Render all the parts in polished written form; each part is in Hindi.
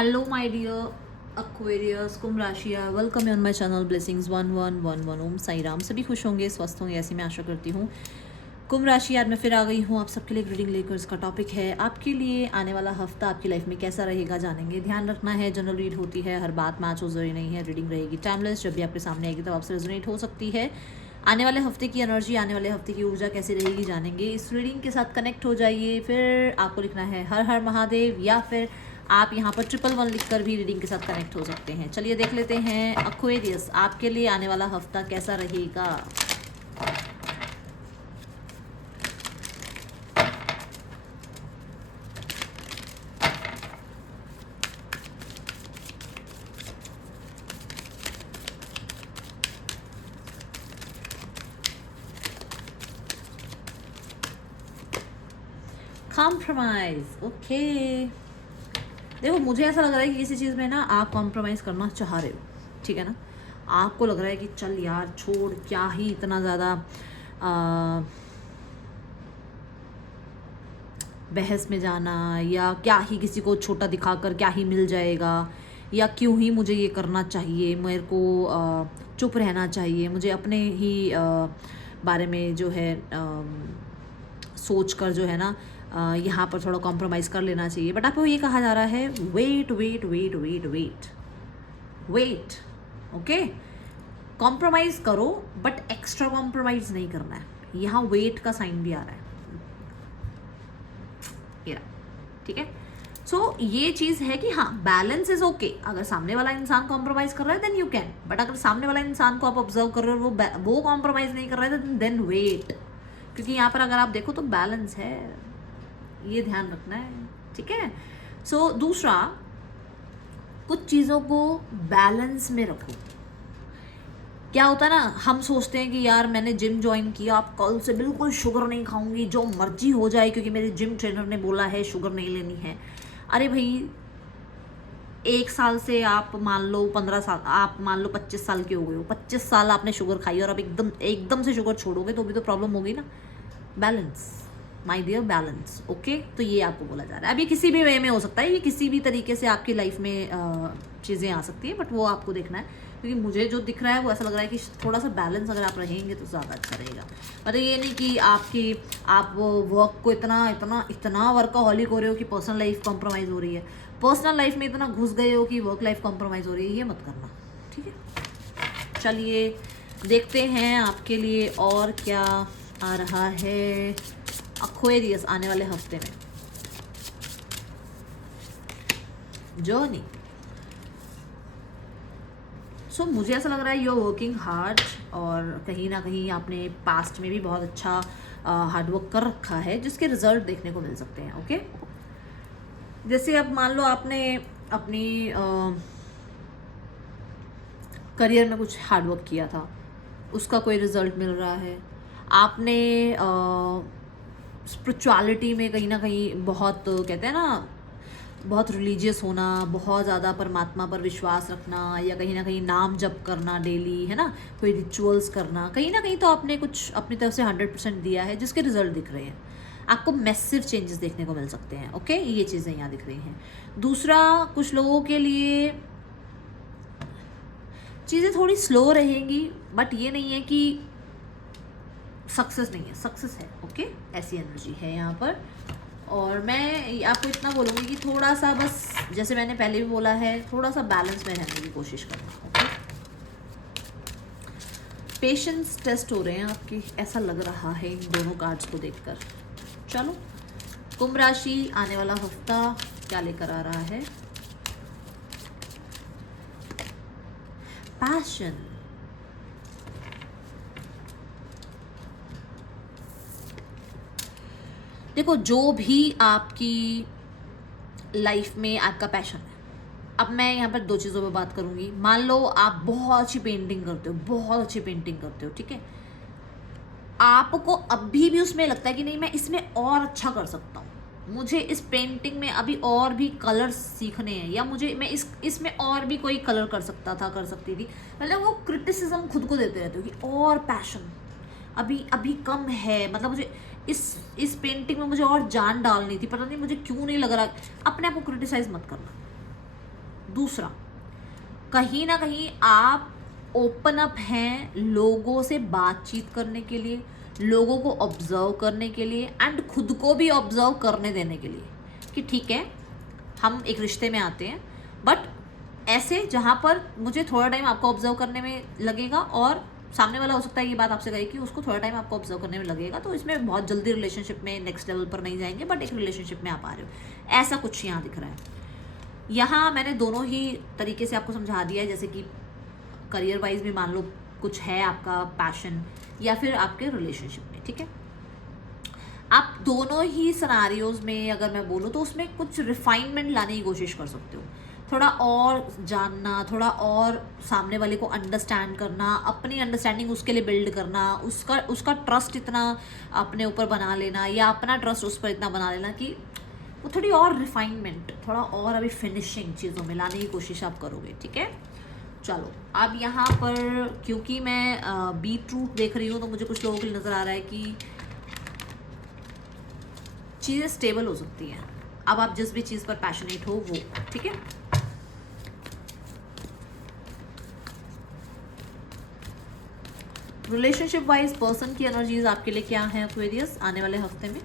Hello, my dear Aquarius, कुंभ राशिया, welcome on my channel blessings 1111 Om Sai Ram. सभी खुश होंगे, स्वस्थ होंगे, ऐसी मैं आशा करती हूँ। कुंभ राशि, आज मैं फिर आ गई हूँ आप सबके लिए रीडिंग लेकर। इसका टॉपिक है आपके लिए आने वाला हफ्ता आपकी लाइफ में कैसा रहेगा, जानेंगे। ध्यान रखना है, जनरल रीड होती है, हर बात मैच हो जरूरी नहीं है। रीडिंग रहेगी टाइमलेस, जब भी आपके सामने आएगी तब आपसे रेजोनेट हो सकती है। आने वाले हफ्ते की एनर्जी, आने वाले हफ्ते की ऊर्जा कैसी रहेगी, जानेंगे। इस रीडिंग के साथ कनेक्ट हो जाइए। फिर आपको लिखना है हर हर महादेव, या फिर आप यहाँ पर 111 लिखकर भी रीडिंग के साथ कनेक्ट हो सकते हैं। चलिए देख लेते हैं एक्वेरियस, आपके लिए आने वाला हफ्ता कैसा रहेगा। Compromise, okay. देखो, मुझे ऐसा लग रहा है कि किसी चीज़ में ना आप कॉम्प्रोमाइज़ करना चाह रहे हो, ठीक है ना। आपको लग रहा है कि चल यार छोड़, क्या ही इतना ज़्यादा बहस में जाना, या क्या ही किसी को छोटा दिखाकर क्या ही मिल जाएगा, या क्यों ही मुझे ये करना चाहिए, मेरे को चुप रहना चाहिए, मुझे अपने ही बारे में जो है सोच कर जो है ना यहाँ पर थोड़ा कॉम्प्रोमाइज़ कर लेना चाहिए। बट आपको ये कहा जा रहा है wait wait wait wait wait wait, okay. Compromise करो बट एक्स्ट्रा कॉम्प्रोमाइज़ नहीं करना है। यहाँ वेट का साइन भी आ रहा है, ठीक है। सो ये चीज़ है कि हाँ, बैलेंस इज ओके। अगर सामने वाला इंसान कॉम्प्रोमाइज़ कर रहा है देन यू कैन, बट अगर सामने वाला इंसान को आप ऑब्जर्व कर रहे हो वो कॉम्प्रोमाइज़ नहीं कर रहा है देन वेट, क्योंकि यहाँ पर अगर आप देखो तो बैलेंस है, ये ध्यान रखना है, ठीक है। सो दूसरा, कुछ चीज़ों को बैलेंस में रखो। क्या होता है ना, हम सोचते हैं कि यार मैंने जिम ज्वाइन किया, आप कल से बिल्कुल शुगर नहीं खाऊंगी, जो मर्जी हो जाए, क्योंकि मेरे जिम ट्रेनर ने बोला है शुगर नहीं लेनी है। अरे भाई, 1 साल से आप मान लो 15 साल, आप मान लो 25 साल के हो गए हो, 25 साल आपने शुगर खाई और अब एकदम से शुगर छोड़ोगे तो भी तो प्रॉब्लम होगी ना। Balance my dear, balance, okay. तो ये आपको बोला जा रहा है। अब ये किसी भी वे में हो सकता है, ये किसी भी तरीके से आपकी लाइफ में चीज़ें आ सकती हैं, बट वो आपको देखना है, क्योंकि मुझे जो दिख रहा है वो ऐसा लग रहा है कि थोड़ा सा बैलेंस अगर आप रहेंगे तो ज़्यादा अच्छा रहेगा। मतलब ये नहीं कि आप वर्क को इतना इतना इतना वर्कaholic हो रहे हो कि पर्सनल लाइफ कॉम्प्रोमाइज़ हो रही है, पर्सनल लाइफ में इतना घुस गए हो कि वर्क लाइफ कॉम्प्रोमाइज़ हो रही है, ये मत करना, ठीक है। चलिए देखते हैं आपके लिए और क्या आ रहा है एक्वेरियस आने वाले हफ्ते में। जर्नी, सो मुझे ऐसा लग रहा है यू आर वर्किंग हार्ड, और कहीं ना कहीं आपने पास्ट में भी बहुत अच्छा हार्डवर्क कर रखा है, जिसके रिजल्ट देखने को मिल सकते हैं, ओके। जैसे अब मान लो आपने अपनी करियर में कुछ हार्डवर्क किया था, उसका कोई रिजल्ट मिल रहा है। आपने स्पिरिचुअलिटी में कहीं ना कहीं बहुत, कहते हैं ना, बहुत रिलीजियस होना, बहुत ज़्यादा परमात्मा पर विश्वास रखना, या कहीं ना कहीं नाम जप करना डेली, है ना, कोई रिचुअल्स करना, कहीं ना कहीं तो आपने कुछ अपनी तरफ से 100% दिया है, जिसके रिजल्ट दिख रहे हैं। आपको मैसिव चेंजेस देखने को मिल सकते हैं, ओके। ये चीज़ें यहाँ दिख रही हैं। दूसरा, कुछ लोगों के लिए चीज़ें थोड़ी स्लो रहेंगी, बट ये नहीं है कि सक्सेस नहीं है, सक्सेस है, ओके। ऐसी एनर्जी है यहाँ पर। और मैं आपको इतना बोलूँगी कि थोड़ा सा, बस जैसे मैंने पहले भी बोला है, थोड़ा सा बैलेंस में रहने की कोशिश करना, ओके। पेशेंस टेस्ट हो रहे हैं आपकी, ऐसा लग रहा है इन दोनों कार्ड्स को देखकर। चलो, कुंभ राशि आने वाला हफ्ता क्या लेकर आ रहा है। पैशन, देखो, जो भी आपकी लाइफ में आपका पैशन है, अब मैं यहाँ पर 2 चीज़ों पे बात करूँगी। मान लो आप बहुत अच्छी पेंटिंग करते हो, बहुत अच्छी पेंटिंग करते हो, ठीक है। आपको अभी भी उसमें लगता है कि नहीं, मैं इसमें और अच्छा कर सकता हूँ, मुझे इस पेंटिंग में अभी और भी कलर्स सीखने हैं, या मैं इसमें और भी कोई कलर कर सकता था, कर सकती थी। मतलब वो क्रिटिसिज्म खुद को देते रहते हो कि और पैशन अभी कम है, मतलब मुझे इस पेंटिंग में मुझे और जान डालनी थी, पता नहीं मुझे क्यों नहीं लग रहा। अपने आप को क्रिटिसाइज मत करना, दूसरा, कहीं ना कहीं आप ओपन अप हैं लोगों से बातचीत करने के लिए, लोगों को ऑब्जर्व करने के लिए एंड खुद को भी ऑब्जर्व करने देने के लिए कि ठीक है हम एक रिश्ते में आते हैं, बट ऐसे जहाँ पर मुझे थोड़ा टाइम आपको ऑब्जर्व करने में लगेगा और सामने वाला हो सकता है ये बात आपसे कहे कि उसको थोड़ा टाइम आपको ऑब्जर्व करने में लगेगा, तो इसमें बहुत जल्दी रिलेशनशिप में नेक्स्ट लेवल पर नहीं जाएंगे, बट एक रिलेशनशिप में आप आ रहे हो, ऐसा कुछ यहाँ दिख रहा है। यहाँ मैंने दोनों ही तरीके से आपको समझा दिया है, जैसे कि करियर वाइज भी मान लो कुछ है आपका पैशन, या फिर आपके रिलेशनशिप में, ठीक है। आप दोनों ही सिनारियोज में अगर मैं बोलूँ तो उसमें कुछ रिफाइनमेंट लाने की कोशिश कर सकते हो, थोड़ा और जानना, थोड़ा और सामने वाले को अंडरस्टैंड करना, अपनी अंडरस्टैंडिंग उसके लिए बिल्ड करना, उसका ट्रस्ट इतना अपने ऊपर बना लेना, या अपना ट्रस्ट उस पर इतना बना लेना कि वो थोड़ी और रिफाइनमेंट, थोड़ा और अभी फिनिशिंग चीज़ों में लाने की कोशिश आप करोगे, ठीक है। चलो अब यहाँ पर क्योंकि मैं बीटरूट देख रही हूँ तो मुझे कुछ लोगों के लिए नज़र आ रहा है कि चीज़ें स्टेबल हो सकती हैं, अब आप जिस भी चीज़ पर पैशनेट हो वो, ठीक है। रिलेशनशिप वाइज पर्सन की एनर्जीज आपके लिए क्या है एक्वेरियस आने वाले हफ्ते में?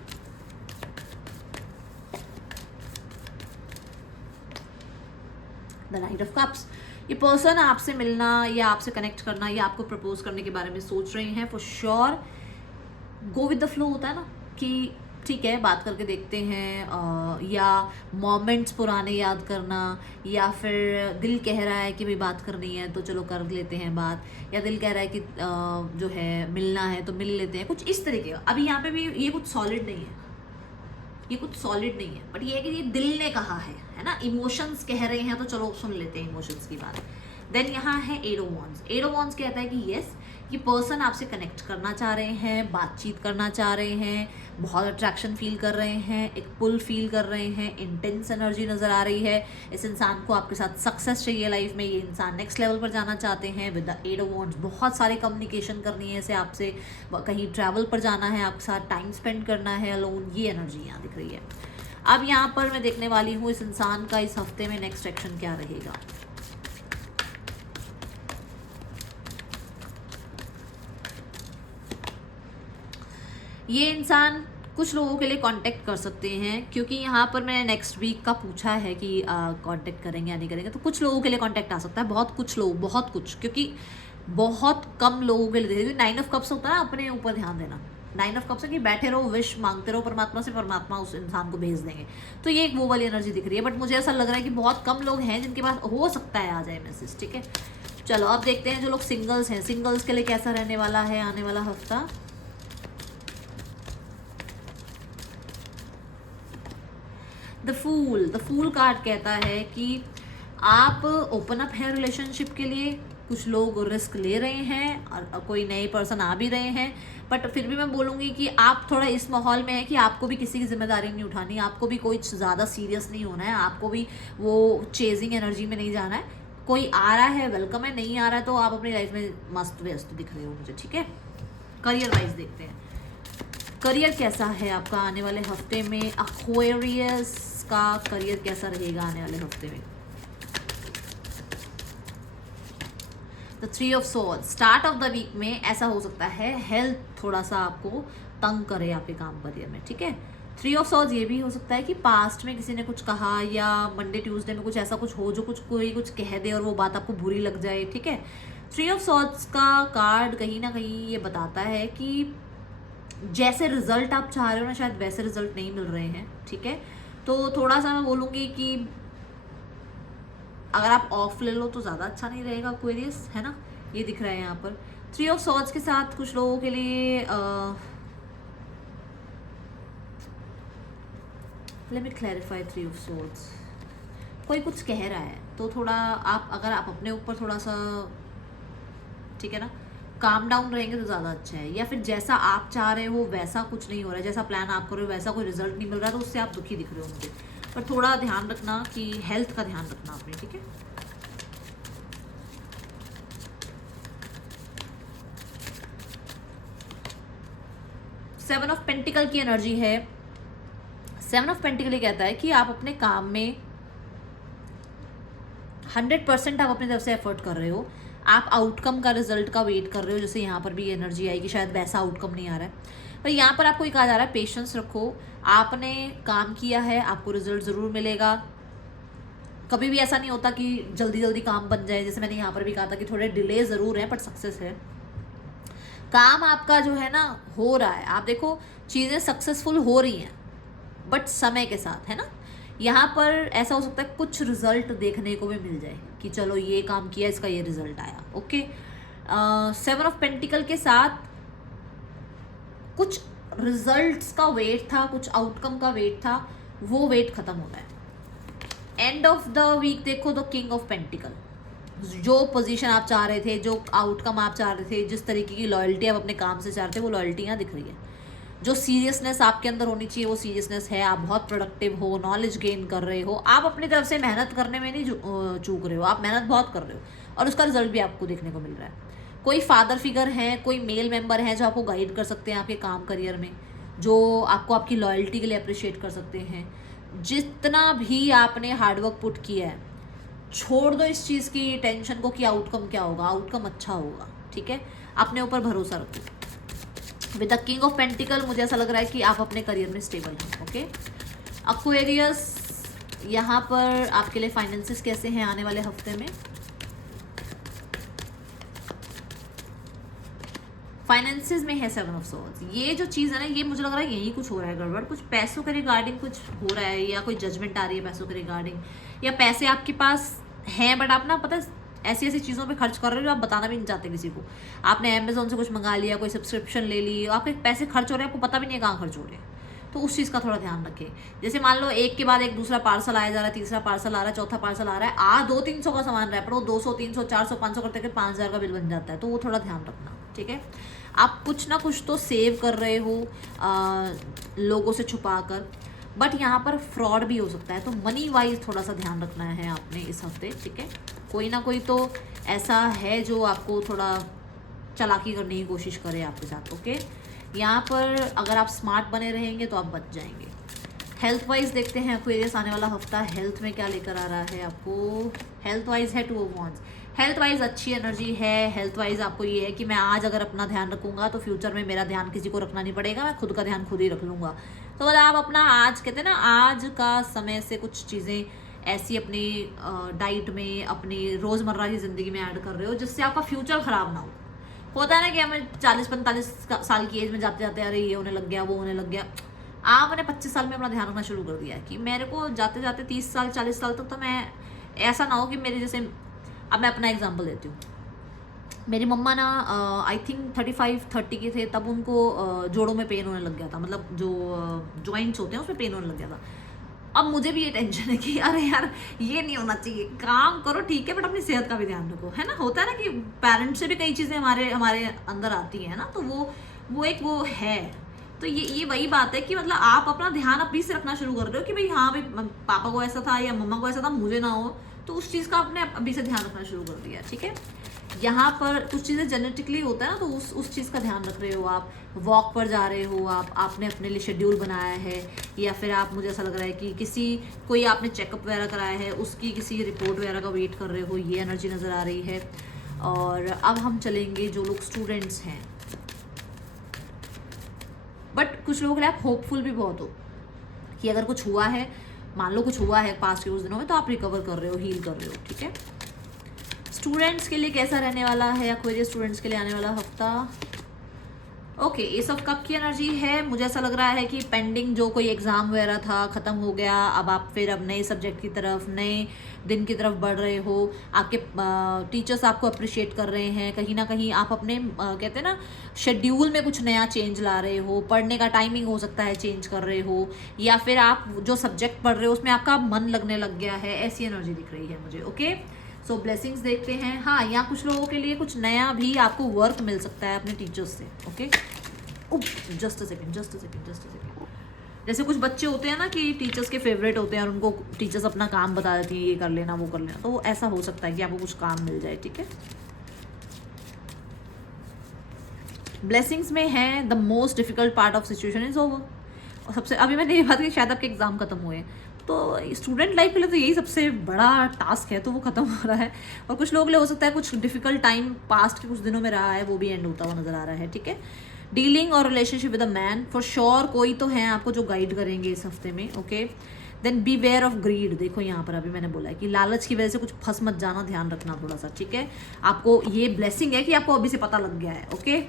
द नाइट ऑफ कप्स, ये पर्सन आपसे मिलना या आपसे कनेक्ट करना या आपको प्रपोज करने के बारे में सोच रहे हैं, for sure go with the flow होता है ना कि ठीक है बात करके देखते हैं, या मोमेंट्स पुराने याद करना, या फिर दिल कह रहा है कि भाई बात करनी है तो चलो कर लेते हैं बात, या दिल कह रहा है कि जो है मिलना है तो मिल लेते हैं, कुछ इस तरीके का। अभी यहाँ पे भी ये कुछ सॉलिड नहीं है, ये कुछ सॉलिड नहीं है, बट ये है कि ये दिल ने कहा है ना, इमोशंस कह रहे हैं तो चलो सुन लेते हैं इमोशंस की बात। देन यहाँ है eight of wands. Eight of wands कहता है कि यस ये पर्सन आपसे कनेक्ट करना चाह रहे हैं, बातचीत करना चाह रहे हैं, बहुत अट्रैक्शन फील कर रहे हैं, एक पुल फील कर रहे हैं, इंटेंस एनर्जी नज़र आ रही है, इस इंसान को आपके साथ सक्सेस चाहिए लाइफ में, ये इंसान नेक्स्ट लेवल पर जाना चाहते हैं with the eight of wands. बहुत सारे कम्युनिकेशन करनी है इसे आपसे, कहीं ट्रैवल पर जाना है, आपके साथ टाइम स्पेंड करना है अलोन, ये एनर्जी यहाँ दिख रही है। अब यहाँ पर मैं देखने वाली हूँ इस इंसान का इस हफ्ते में नेक्स्ट एक्शन क्या रहेगा। ये इंसान कुछ लोगों के लिए कांटेक्ट कर सकते हैं, क्योंकि यहाँ पर मैंने नेक्स्ट वीक का पूछा है कि कांटेक्ट करेंगे या नहीं करेंगे, तो कुछ लोगों के लिए कांटेक्ट आ सकता है, बहुत कुछ लोग, बहुत कुछ, क्योंकि बहुत कम लोगों के लिए। नाइन ऑफ कप्स होता है ना, अपने ऊपर ध्यान देना, नाइन ऑफ कप्स है कि बैठे रहो, विश मांगते रहो परमात्मा से, परमात्मा उस इंसान को भेज देंगे, तो ये एक वो वाली एनर्जी दिख रही है। बट मुझे ऐसा लग रहा है कि बहुत कम लोग हैं जिनके पास हो सकता है आ जाए मैसेज, ठीक है। चलो अब देखते हैं जो लोग सिंगल्स हैं, सिंगल्स के लिए कैसा रहने वाला है आने वाला हफ्ता। द फूल कार्ड कहता है कि आप ओपन अप है रिलेशनशिप के लिए, कुछ लोग रिस्क ले रहे हैं और कोई नए पर्सन आ भी रहे हैं, बट फिर भी मैं बोलूँगी कि आप थोड़ा इस माहौल में है कि आपको भी किसी की जिम्मेदारी नहीं उठानी, आपको भी कोई ज़्यादा सीरियस नहीं होना है, आपको भी वो चेजिंग एनर्जी में नहीं जाना है। कोई आ रहा है वेलकम है, नहीं आ रहा है तो आप अपनी लाइफ में मस्त व्यस्त दिख रहे हो मुझे, ठीक है। करियर वाइज देखते हैं करियर कैसा है आपका आने वाले हफ्ते में, एक्वेरियस का करियर कैसा रहेगा आने वाले हफ्ते में। The three of swords, start of the week में ऐसा हो सकता है हेल्थ थोड़ा सा आपको तंग करे आपके काम करियर में, ठीक है। थ्री ऑफ सोर्ड्स ये भी हो सकता है कि पास्ट में किसी ने कुछ कहा, या मंडे ट्यूसडे में कुछ ऐसा कुछ हो जो कोई कुछ कह दे और वो बात आपको बुरी लग जाए, ठीक है। थ्री ऑफ सोर्ड्स का कार्ड कहीं ना कहीं ये बताता है कि जैसे रिजल्ट आप चाह रहे हो ना, शायद वैसे रिजल्ट नहीं मिल रहे हैं, ठीक है। तो थोड़ा सा मैं बोलूँगी कि अगर आप ऑफ ले लो तो ज़्यादा अच्छा नहीं रहेगा एक्वेरियस, है ना, ये दिख रहा है यहाँ पर। थ्री ऑफ सॉर्ड्स के साथ कुछ लोगों के लिए let me clarify three of swords, कोई कुछ कह रहा है तो थोड़ा आप, अगर आप अपने ऊपर थोड़ा सा, ठीक है ना, काम डाउन रहेंगे तो ज़्यादा अच्छा है, या फिर जैसा आप चाह रहे हो वैसा कुछ नहीं हो रहा है, जैसा प्लान आप कर रहे हो वैसा कोई रिजल्ट नहीं मिल रहा है, तो उससे आप दुखी दिख रहे हो मुझे। पर थोड़ा ध्यान रखना कि हेल्थ का ध्यान रखना अपने, ठीक है। सेवन ऑफ पेंटिकल की एनर्जी है। सेवन ऑफ पेंटिकल कहता है कि आप अपने काम में 100% आप अपनी तरफ से एफर्ट कर रहे हो, आप आउटकम का, रिजल्ट का वेट कर रहे हो, जैसे यहाँ पर भी एनर्जी आएगी, शायद वैसा आउटकम नहीं आ रहा है, पर यहाँ पर आपको ये कहा जा रहा है पेशेंस रखो, आपने काम किया है, आपको रिजल्ट ज़रूर मिलेगा। कभी भी ऐसा नहीं होता कि जल्दी जल्दी काम बन जाए, जैसे मैंने यहाँ पर भी कहा था कि थोड़े डिले ज़रूर हैं बट सक्सेस है। काम आपका जो है ना हो रहा है, आप देखो चीज़ें सक्सेसफुल हो रही हैं बट समय के साथ, है ना। यहाँ पर ऐसा हो सकता है कुछ रिजल्ट देखने को भी मिल जाए कि चलो ये काम किया, इसका ये रिजल्ट आया, ओके। 7 ऑफ पेंटिकल के साथ कुछ रिजल्ट्स का वेट था, कुछ आउटकम का वेट था, वो वेट खत्म हो रहा है। एंड ऑफ द वीक देखो तो किंग ऑफ पेंटिकल, जो पोजीशन आप चाह रहे थे, जो आउटकम आप चाह रहे थे, जिस तरीके की लॉयल्टी आप अपने काम से चाह रहे थे, वो लॉयल्टी यहाँ दिख रही है। जो सीरियसनेस आपके अंदर होनी चाहिए वो सीरियसनेस है, आप बहुत प्रोडक्टिव हो, नॉलेज गेन कर रहे हो, आप अपनी तरफ से मेहनत करने में नहीं चूक रहे हो, आप मेहनत बहुत कर रहे हो और उसका रिजल्ट भी आपको देखने को मिल रहा है। कोई फादर फिगर है, कोई मेल मेंबर है जो आपको गाइड कर सकते हैं आपके काम करियर में, जो आपको आपकी लॉयल्टी के लिए अप्रिशिएट कर सकते हैं। जितना भी आपने हार्डवर्क पुट किया है, छोड़ दो इस चीज़ की टेंशन को कि आउटकम क्या होगा, आउटकम अच्छा होगा, ठीक है। अपने ऊपर भरोसा रखो। With the king of pentacle मुझे ऐसा लग रहा है कि आप अपने करियर में स्टेबल हैं, ओके। एक्वेरियस, यहाँ पर आपके लिए फाइनेंसेस कैसे हैं आने वाले हफ्ते में? फाइनेंसेस में है 7 ऑफ सॉर्ड्स। ये जो चीज़ है ना, ये मुझे लग रहा है यही कुछ हो रहा है गड़बड़, कुछ पैसों के रिगार्डिंग कुछ हो रहा है, या कोई जजमेंट आ रही है पैसों के रिगार्डिंग, या पैसे आपके पास हैं बट आप ना पता ऐसी ऐसी चीज़ों पे खर्च कर रहे हो जो आप बताना भी नहीं चाहते किसी को। आपने अमेजोन से कुछ मंगा लिया, कोई सब्सक्रिप्शन ले ली, आपके पैसे खर्च हो रहे हैं, आपको पता भी नहीं है कहाँ खर्च हो रहे हैं, तो उस चीज़ का थोड़ा ध्यान रखें। जैसे मान लो एक के बाद एक दूसरा पार्सल आया जा रहा है, तीसरा पार्सल आ रहा है, चौथा पार्सल आ रहा है, 200-300 का सामान रहा है, पर वो 200, 300, 400, 500 करते करते 5000 का बिल बन जाता है, तो वो थोड़ा ध्यान रखना, ठीक है। आप कुछ ना कुछ तो सेव कर रहे हो लोगों से छुपा कर, बट यहाँ पर फ्रॉड भी हो सकता है, तो मनी वाइज थोड़ा सा ध्यान रखना है आपने इस हफ्ते, ठीक है। कोई ना कोई तो ऐसा है जो आपको थोड़ा चालाकी करने की कोशिश करे आपके साथ, ओके। यहाँ पर अगर आप स्मार्ट बने रहेंगे तो आप बच जाएंगे। हेल्थ वाइज देखते हैं एक्वेरियस आने वाला हफ्ता हेल्थ में क्या लेकर आ रहा है आपको। हेल्थ वाइज है 2 ऑफ वांड्स। हेल्थ वाइज अच्छी एनर्जी है। हेल्थ वाइज आपको ये है कि मैं आज अगर अपना ध्यान रखूंगा तो फ्यूचर में मेरा ध्यान किसी को रखना नहीं पड़ेगा, मैं खुद का ध्यान खुद ही रख लूँगा। तो मतलब आप अपना आज कहते हैं ना, आज का समय से कुछ चीज़ें ऐसी अपनी डाइट में, अपनी रोज़मर्रा की ज़िंदगी में ऐड कर रहे हो जिससे आपका फ्यूचर ख़राब ना हो। होता है ना कि हमें 40-45 साल की एज में जाते जाते अरे ये होने लग गया, वो होने लग गया। आपने 25 साल में अपना ध्यान रखना शुरू कर दिया है कि मेरे को जाते जाते 30 साल 40 साल तक तो मैं ऐसा ना हो कि मेरे जैसे, अब मैं अपना एग्जांपल देती हूँ। मेरी मम्मा ना आई थिंक 35-30 के थे तब उनको जोड़ों में पेन होने लग गया था, मतलब जो जॉइंट्स होते हैं उसमें पेन होने लग गया था। अब मुझे भी ये टेंशन है कि अरे यार ये नहीं होना चाहिए, काम करो ठीक है बट अपनी सेहत का भी ध्यान रखो, है ना। होता है ना कि पेरेंट्स से भी कई चीज़ें हमारे अंदर आती हैं ना, तो वो है। तो ये वही बात है कि मतलब आप अपना ध्यान अभी से रखना शुरू कर रहे हो कि भाई हाँ भाई पापा को ऐसा था या मम्मा को ऐसा था, मुझे ना हो, तो उस चीज़ का आपने अभी से ध्यान रखना शुरू कर दिया, ठीक है। यहाँ पर कुछ चीज़ें जेनेटिकली होता है ना, तो उस चीज़ का ध्यान रख रहे हो। आप वॉक पर जा रहे हो, आपने अपने लिए शेड्यूल बनाया है, या फिर आप, मुझे ऐसा लग रहा है कि कोई आपने चेकअप वगैरह कराया है, उसकी किसी रिपोर्ट वगैरह का वेट कर रहे हो, ये एनर्जी नज़र आ रही है। और अब हम चलेंगे जो लोग स्टूडेंट्स हैं, बट कुछ लोगों के लिए आप होपफुल भी बहुत हो कि अगर कुछ हुआ है, मान लो कुछ हुआ है पास्ट के कुछ दिनों में, तो आप रिकवर कर रहे हो, हील कर रहे हो, ठीक है। स्टूडेंट्स के लिए कैसा रहने वाला है एक्वेरियस स्टूडेंट्स के लिए आने वाला हफ्ता? ओके, एस ऑफ कप की एनर्जी है। मुझे ऐसा लग रहा है कि पेंडिंग जो कोई एग्ज़ाम वगैरह था ख़त्म हो गया, अब आप फिर नए सब्जेक्ट की तरफ, नए दिन की तरफ बढ़ रहे हो। आपके टीचर्स आपको अप्रिशिएट कर रहे हैं, कहीं ना कहीं आप अपने कहते हैं ना शेड्यूल में कुछ नया चेंज ला रहे हो। पढ़ने का टाइमिंग हो सकता है चेंज कर रहे हो, या फिर आप जो सब्जेक्ट पढ़ रहे हो उसमें आपका मन लगने लग गया है, ऐसी एनर्जी दिख रही है मुझे, ओके। सो ब्लेसिंग्स देखते हैं। हाँ, यहाँ कुछ लोगों के लिए कुछ नया भी आपको वर्क मिल सकता है अपने टीचर्स से, ओके। Just a second. जैसे कुछ बच्चे होते हैं ना कि टीचर्स के फेवरेट होते हैं और उनको टीचर्स अपना काम बता देती हैं, ये कर लेना वो कर लेना, तो ऐसा हो सकता है कि आपको कुछ काम मिल जाए, ठीक है। ब्लेसिंग्स में है the most difficult part of situation is over. और सबसे अभी मैंने ये बात की शायद आपके एग्जाम खत्म हुए, तो स्टूडेंट लाइफ के लिए तो यही सबसे बड़ा टास्क है, तो वो खत्म हो रहा है। और कुछ लोगों के लिए हो सकता है कुछ डिफिकल्ट टाइम पास्ट के कुछ दिनों में रहा है, वो भी एंड होता हुआ नजर आ रहा है, ठीक है। डीलिंग और relationship with a man, for sure कोई तो है आपको जो गाइड करेंगे इस हफ्ते में, okay. Then beware of greed, देखो यहाँ पर अभी मैंने बोला है कि लालच की वजह से कुछ फंस मत जाना, ध्यान रखना थोड़ा सा, ठीक है। आपको ये ब्लेसिंग है कि आपको अभी से पता लग गया है, ओके।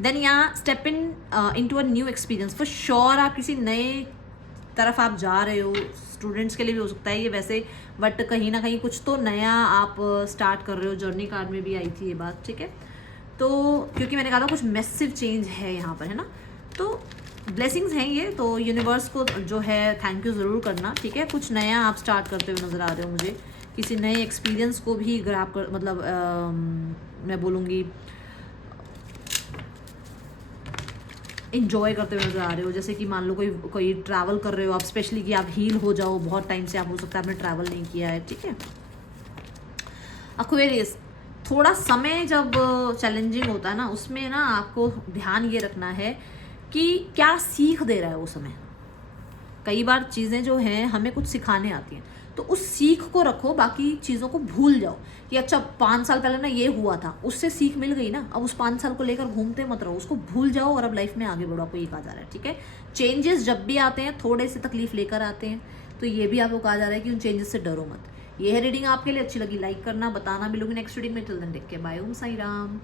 देन यहाँ step in to a new experience, for sure आप किसी नए तरफ आप जा रहे हो, स्टूडेंट्स के लिए भी हो सकता है ये वैसे, बट कहीं ना कहीं कुछ तो नया आप स्टार्ट कर रहे हो। जर्नी कार्ड में भी आई थी ये बात, ठीक है। तो क्योंकि मैंने कहा था कुछ मैसिव चेंज है यहाँ पर, है ना, तो ब्लेसिंग्स हैं ये, तो यूनिवर्स को जो है थैंक यू ज़रूर करना, ठीक है। कुछ नया आप स्टार्ट करते हुए नज़र आ रहे हो मुझे, किसी नए एक्सपीरियंस को भी ग्रैब कर, मतलब मैं बोलूँगी इंजॉय करते हुए नजर आ रहे हो। जैसे कि मान लो कोई ट्रैवल कर रहे हो आप, स्पेशली कि आप हील हो जाओ, बहुत टाइम से आप हो सकता है आपने ट्रैवल नहीं किया है, ठीक है। एक्वेरियस, थोड़ा समय जब चैलेंजिंग होता है ना, उसमें ना आपको ध्यान ये रखना है कि क्या सीख दे रहा है वो समय। कई बार चीज़ें जो हैं हमें कुछ सिखाने आती हैं, तो उस सीख को रखो, बाकी चीज़ों को भूल जाओ कि अच्छा 5 साल पहले ना ये हुआ था, उससे सीख मिल गई ना, अब उस 5 साल को लेकर घूमते मत रहो, उसको भूल जाओ और अब लाइफ में आगे बढ़ो, आपको ये कहा जा रहा है, ठीक है। चेंजेस जब भी आते हैं थोड़े से तकलीफ लेकर आते हैं, तो ये भी आपको कहा जा रहा है कि उन चेंजेस से डरो मत। ये है रीडिंग, आपके लिए अच्छी लगी लाइक करना, बताना, मिलूंगी नेक्स्ट रीडिंग में। Till then take care, bye, Om Sai Ram.